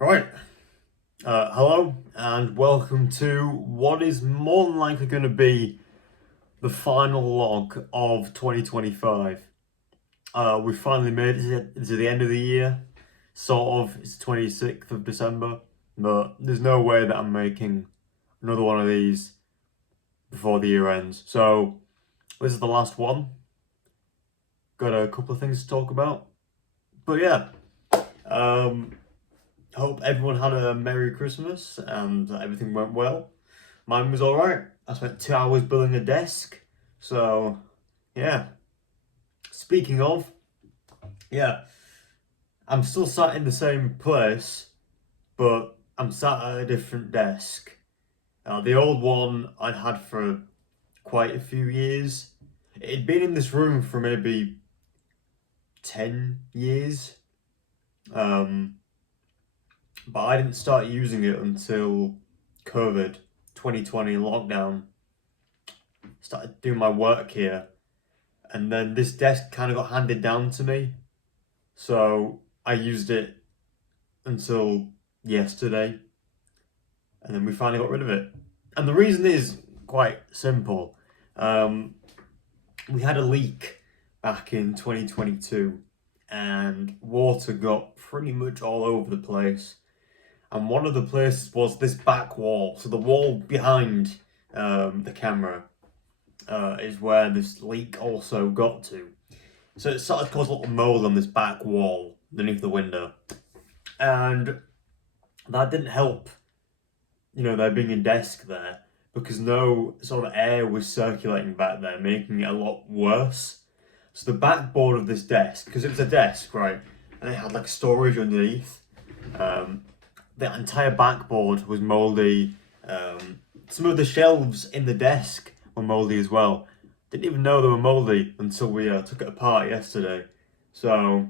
Right. Hello and welcome to what is more than likely going to be the final log of 2025. We finally made it to the end of the year. Sort of. It's 26th of December, but there's no way that I'm making another one of these before the year ends. So this is the last one. Got a couple of things to talk about. But yeah, um, hope everyone had a Merry Christmas and everything went well. Mine was alright. I spent 2 hours building a desk. So, yeah. Speaking of, yeah, I'm still sat in the same place, but I'm sat at a different desk. The old one I'd had for quite a few years. It'd been in this room for maybe 10 years. Um, but I didn't start using it until COVID 2020 lockdown. Started doing my work here, and then this desk kind of got handed down to me, so I used it until yesterday, and then we finally got rid of it. And the reason is quite simple. Um, we had a leak back in 2022, and water got pretty much all over the place. And one of the places was this back wall, so the wall behind the camera is where this leak also got to. So it started to cause a little mold on this back wall underneath the window. And that didn't help, there being a desk there, because no sort of air was circulating back there, making it a lot worse. So the backboard of this desk, because it was a desk, right, and it had like storage underneath, the entire backboard was moldy. Some of the shelves in the desk were moldy as well. Didn't even know they were moldy until we took it apart yesterday. So,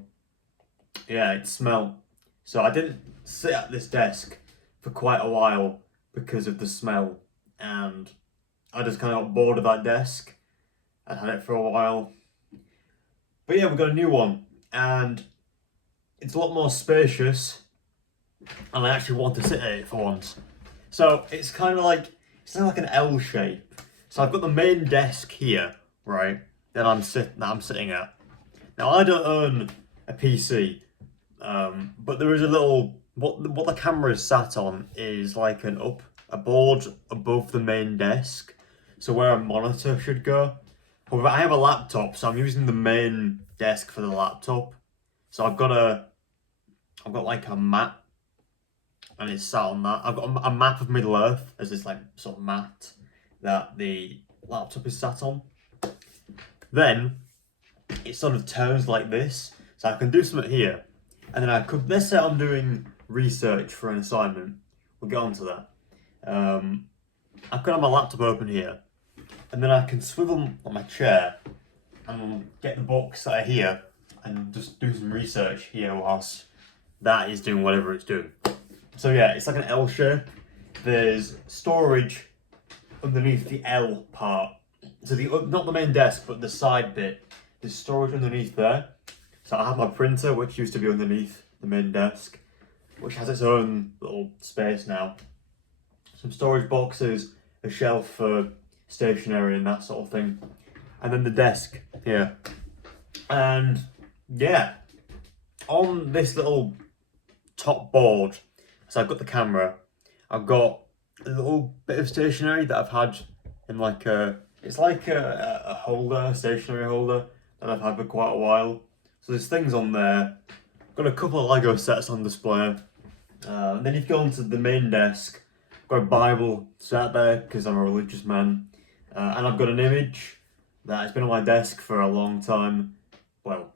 yeah, it smelled. So I didn't sit at this desk for quite a while because of the smell. And I just kind of got bored of that desk and had it for a while. But yeah, we've got a new one. And it's a lot more spacious. And I actually want to sit at it for once. So it's kind of like an L shape. So I've got the main desk here, right? That I'm sitting at. Now I don't own a PC, but there is a little what the camera is sat on is like a board above the main desk, so where a monitor should go. However, I have a laptop, so I'm using the main desk for the laptop. So I've got like a map, and it's sat on that. I've got a map of Middle Earth as this like sort of mat that the laptop is sat on. Then it sort of turns like this, so I can do something here, and then I could. Let's say I'm doing research for an assignment. We'll get on to that. I could have my laptop open here, and then I can swivel on my chair and get the books that are here, and just do some research here whilst that is doing whatever it's doing. So yeah, it's like an L shape. There's storage underneath the L part. So not the main desk, but the side bit. There's storage underneath there. So I have my printer, which used to be underneath the main desk, which has its own little space now. Some storage boxes, a shelf for stationery and that sort of thing. And then the desk here. And yeah, on this little top board, so I've got the camera, I've got a little bit of stationery that I've had in it's like a holder, a stationery holder that I've had for quite a while. So there's things on there. Got a couple of Lego sets on display. And then if you go onto the main desk, I've got a Bible sat there because I'm a religious man. And I've got an image that has been on my desk for a long time. Well,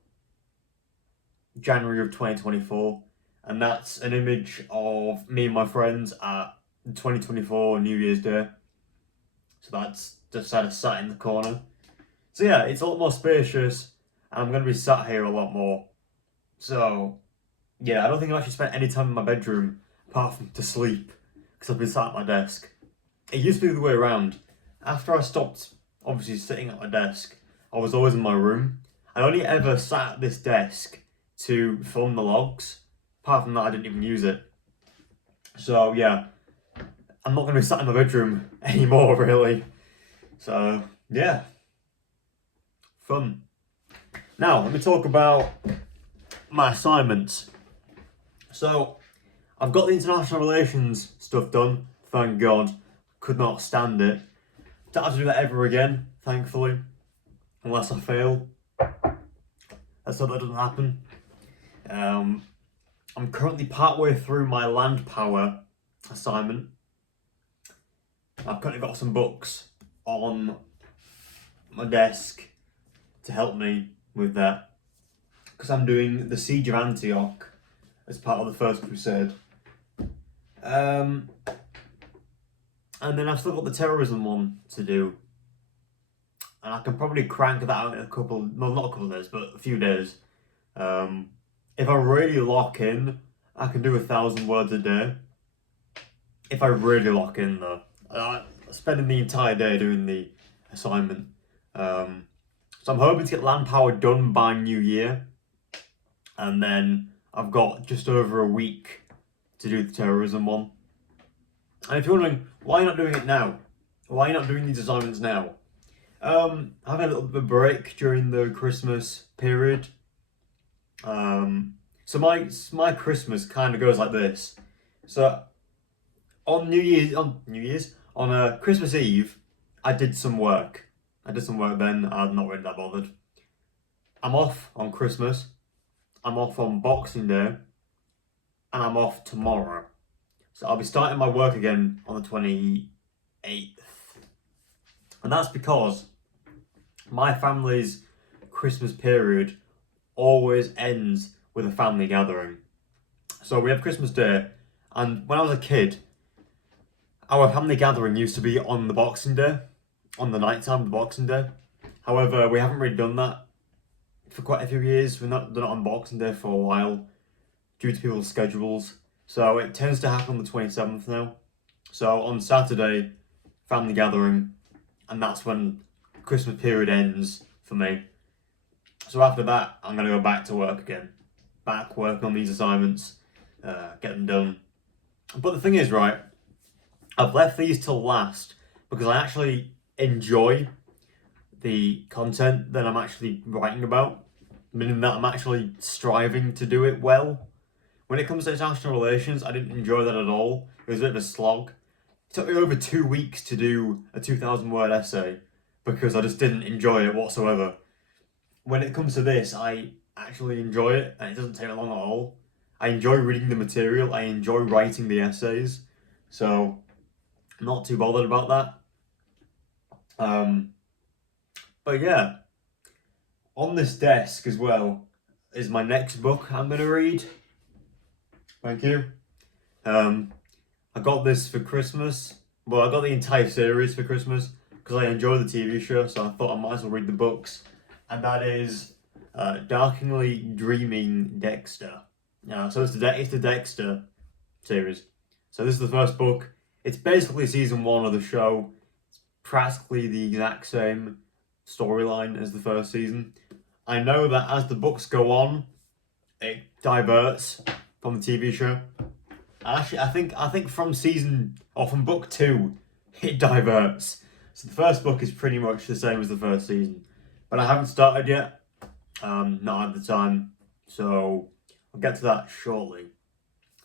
January of 2024. And that's an image of me and my friends at the 2024 New Year's Day. So that's just kind of sat in the corner. So yeah, it's a lot more spacious, and I'm going to be sat here a lot more. So yeah, I don't think I've actually spent any time in my bedroom apart from to sleep, because I've been sat at my desk. It used to be the way around. After I stopped, obviously, sitting at my desk, I was always in my room. I only ever sat at this desk to film the logs. Apart from that, I didn't even use it. So yeah, I'm not going to be sat in my bedroom anymore, really. So yeah, fun. Now let me talk about my assignments. So I've got the international relations stuff done. Thank God. Could not stand it. Don't have to do that ever again, thankfully, unless I fail. Let's hope that doesn't happen. I'm currently partway through my land power assignment. I've currently got some books on my desk to help me with that because I'm doing the Siege of Antioch as part of the First Crusade. And then I've still got the terrorism one to do. And I can probably crank that out in a couple, well, not a couple of days, but a few days. If I really lock in, I can do 1,000 words a day. If I really lock in, though. Spending the entire day doing the assignment. So I'm hoping to get land power done by New Year. And then I've got just over a week to do the terrorism one. And if you're wondering, why are you not doing it now? Why are you not doing these assignments now? I've had a little bit of a break during the Christmas period. So my Christmas kind of goes like this. So on Christmas Eve, I did some work. Then. I'm not really that bothered. I'm off on Christmas. I'm off on Boxing Day, and I'm off tomorrow. So I'll be starting my work again on the 28th. And that's because my family's Christmas period always ends with a family gathering. So we have Christmas Day, and when I was a kid, our family gathering used to be on the Boxing Day, on the night time of the Boxing Day. However, we haven't really done that for quite a few years. We've not done it on Boxing Day for a while due to people's schedules. So it tends to happen on the 27th now. So on Saturday, family gathering, and that's when Christmas period ends for me. So after that, I'm going to go back to work again. Back working on these assignments, get them done. But the thing is, right, I've left these till last because I actually enjoy the content that I'm actually writing about, meaning that I'm actually striving to do it well. When it comes to international relations, I didn't enjoy that at all. It was a bit of a slog. It took me over 2 weeks to do a 2,000 word essay because I just didn't enjoy it whatsoever. When it comes to this, I actually enjoy it and it doesn't take long at all. I enjoy reading the material, I enjoy writing the essays, so I'm not too bothered about that. But yeah, on this desk as well is my next book I'm going to read. Thank you. I got this for Christmas. Well, I got the entire series for Christmas because I enjoy the TV show, so I thought I might as well read the books. And that is Darkingly Dreaming Dexter. So it's the Dexter series. So this is the first book. It's basically season 1 of the show. It's practically the exact same storyline as the first season. I know that as the books go on, it diverts from the TV show. Actually, I think from from book 2, it diverts. So the first book is pretty much the same as the first season, but I haven't started yet. Not at the time, so I'll get to that shortly.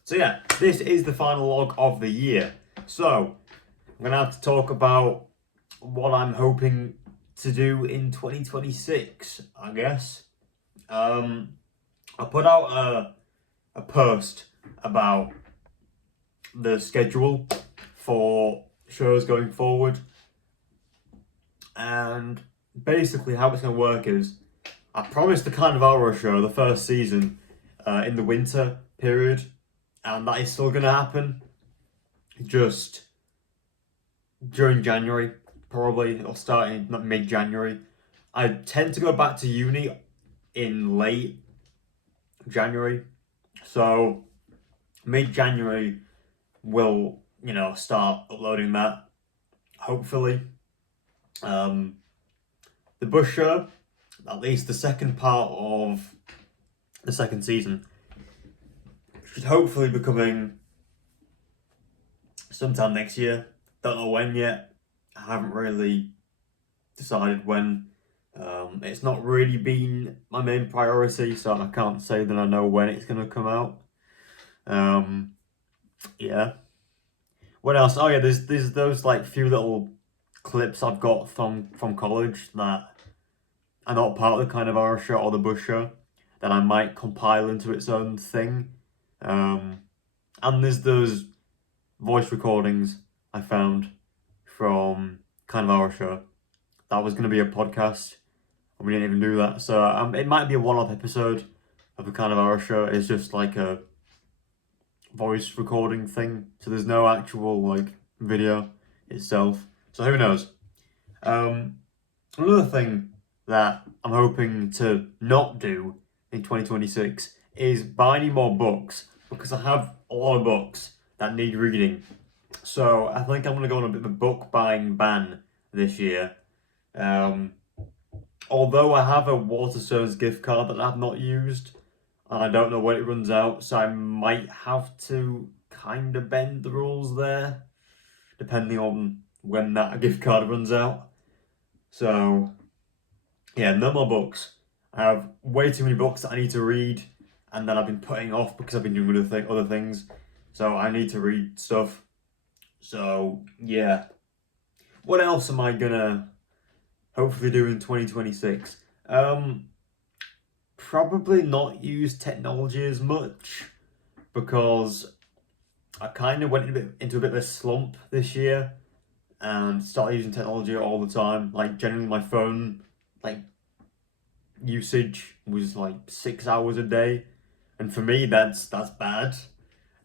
So yeah, this is the final log of the year. So I'm gonna have to talk about what I'm hoping to do in 2026, I guess. I put out a post about the schedule for shows going forward, and basically how it's going to work is I promised the Carnivoro show, the first season, in the winter period, and that is still going to happen, just during January, probably, or starting mid-January. I tend to go back to uni in late January, so mid-January we'll, start uploading that, hopefully. The Bush show, at least the second part of the second season, should hopefully be coming sometime next year. Don't know when yet. I haven't really decided when. It's not really been my main priority, so I can't say that I know when it's gonna come out. Yeah. What else? Oh yeah, there's those like few little clips I've got from college that are not part of the kind of horror show or the Bush show that I might compile into its own thing. And there's those voice recordings I found from kind of horror show that was going to be a podcast, and we didn't even do that. So it might be a one-off episode of a kind of horror show. It's just like a voice recording thing, so there's no actual like video itself. So who knows? Another thing that I'm hoping to not do in 2026 is buy any more books, because I have a lot of books that need reading. So I think I'm gonna go on a bit of a book buying ban this year. Although I have a Waterstones gift card that I've not used, and I don't know when it runs out, so I might have to kind of bend the rules there, depending on when that gift card runs out. So, yeah, no more books. I have way too many books that I need to read, and then I've been putting off because I've been doing other things. So I need to read stuff. So, yeah. What else am I gonna hopefully do in 2026? Probably not use technology as much, because I kind of went into a bit of a slump this year and started using technology all the time. Like generally my phone like usage was like 6 hours a day, and for me that's bad.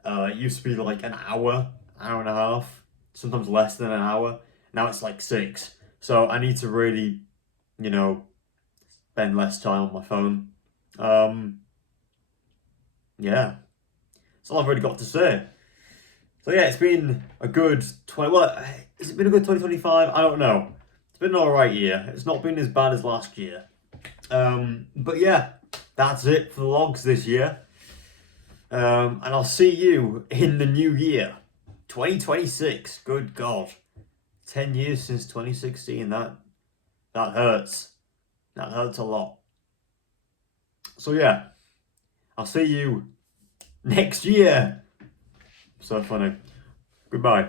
It used to be like an hour and a half, sometimes less than an hour. Now it's like 6. So I need to really, spend less time on my phone. Yeah, that's all I've really got to say. So yeah, it's been a good 20. Well, has it been a good 2025? I don't know. It's been an alright year. It's not been as bad as last year. But yeah, that's it for the logs this year. And I'll see you in the new year, 2026. Good God, 10 years since 2016. That hurts. That hurts a lot. So yeah, I'll see you next year. So funny. Goodbye.